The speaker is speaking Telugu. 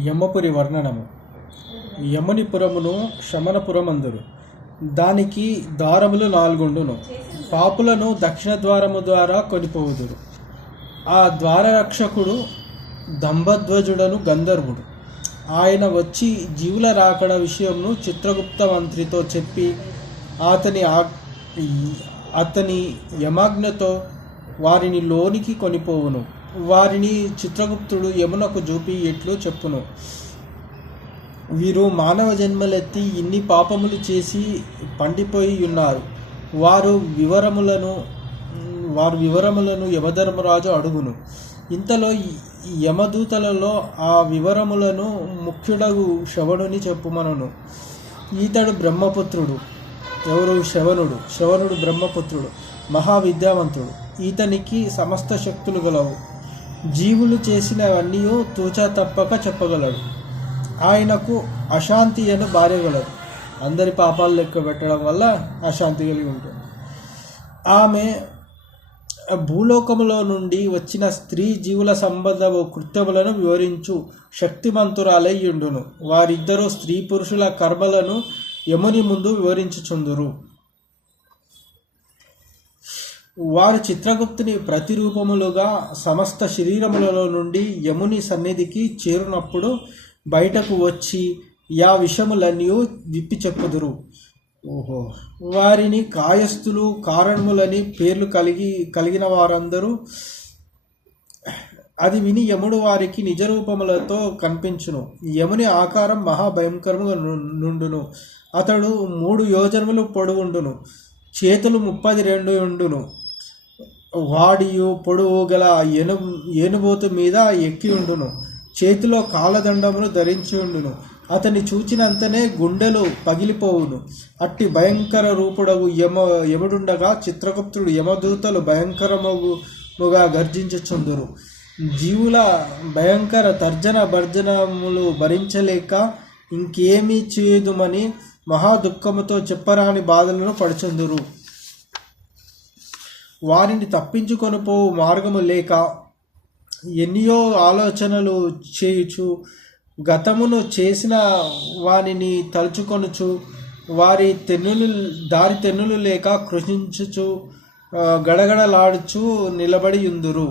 యమపురి వర్ణనము. యమునిపురమును శమనపురమందురు. దానికి ద్వారములు 4 పాపులను దక్షిణ ద్వారము ద్వారా కొనిపోవుదురు. ఆ ద్వారరక్షకుడు దంభధ్వజుడను గంధర్వుడు. ఆయన వచ్చి జీవుల రాకడ విషయంను చిత్రగుప్త మంత్రితో చెప్పి అతని యమాజ్ఞతో వారిని లోనికి కొనిపోవును. వారిని చిత్రగుప్తుడు యమునకు చూపి ఎట్లు చెప్పును: వీరు మానవ జన్మలెత్తి ఇన్ని పాపములు చేసి పండిపోయి ఉన్నారు. వారు వివరములను యమధర్మరాజు అడుగును. ఇంతలో యమదూతలలో ఆ వివరములను ముఖ్యుడగు శవనుని చెప్పుమనను. ఈతడు బ్రహ్మపుత్రుడు. ఎవరు? శవనుడు బ్రహ్మపుత్రుడు, మహావిద్యావంతుడు. ఈతనికి సమస్త శక్తులు గలవు. జీవులు చేసినవన్నీ తూచా తప్పక చెప్పగలడు. ఆయనకు అశాంతి అని భార్య గలదు. అందరి పాపాలు లెక్క పెట్టడం వల్ల అశాంతి కలిగి ఉంటుంది. ఆమె భూలోకములో నుండి వచ్చిన స్త్రీ జీవుల సంబంధ కృత్యములను వివరించు శక్తిమంతురాలై ఉండును. వారిద్దరూ స్త్రీ పురుషుల కర్మలను యముని ముందు వివరించుచుందురు. వారు చిత్రగుప్తుని ప్రతిరూపములుగా సమస్త శరీరములలో నుండి యముని సన్నిధికి చేరునప్పుడు బయటకు వచ్చి యా విషములన్నీ విప్పి చెప్పుదురు. వారిని కాయస్థులు, కారణములని పేర్లు కలిగిన వారందరూ అది విని యముడు వారికి నిజరూపములతో కనిపించును. యముని ఆకారం మహాభయంకరముగా నుండును. అతడు 3 యోజనములు పొడవుండును. చేతులు 32 ఉండును. వాడియు పొడవు గల ఏనుబోతు మీద ఎక్కి ఉండును. చేతిలో కాలదండమును ధరించి ఉండును. అతన్ని చూచినంతనే గుండెలు పగిలిపోవును. అట్టి భయంకర రూపుడగు యముడుండగా చిత్రగుప్తుడు యమదూతలు భయంకరముగా గర్జించుచుందురు. జీవుల భయంకర తర్జన భర్జనములు భరించలేక ఇంకేమీ చేయుదుమని మహా దుఃఖముతో చెప్పరాని బాధలను పడుచుందురు. వారిని తప్పించుకొనిపోవు మార్గము లేక ఎన్నో ఆలోచనలు చేయుచు గతమును చేసిన వానిని తలుచుకొనుచు వారి తెన్నులు లేక కృషించుచు గడగడలాడుచు నిలబడి యుందురు.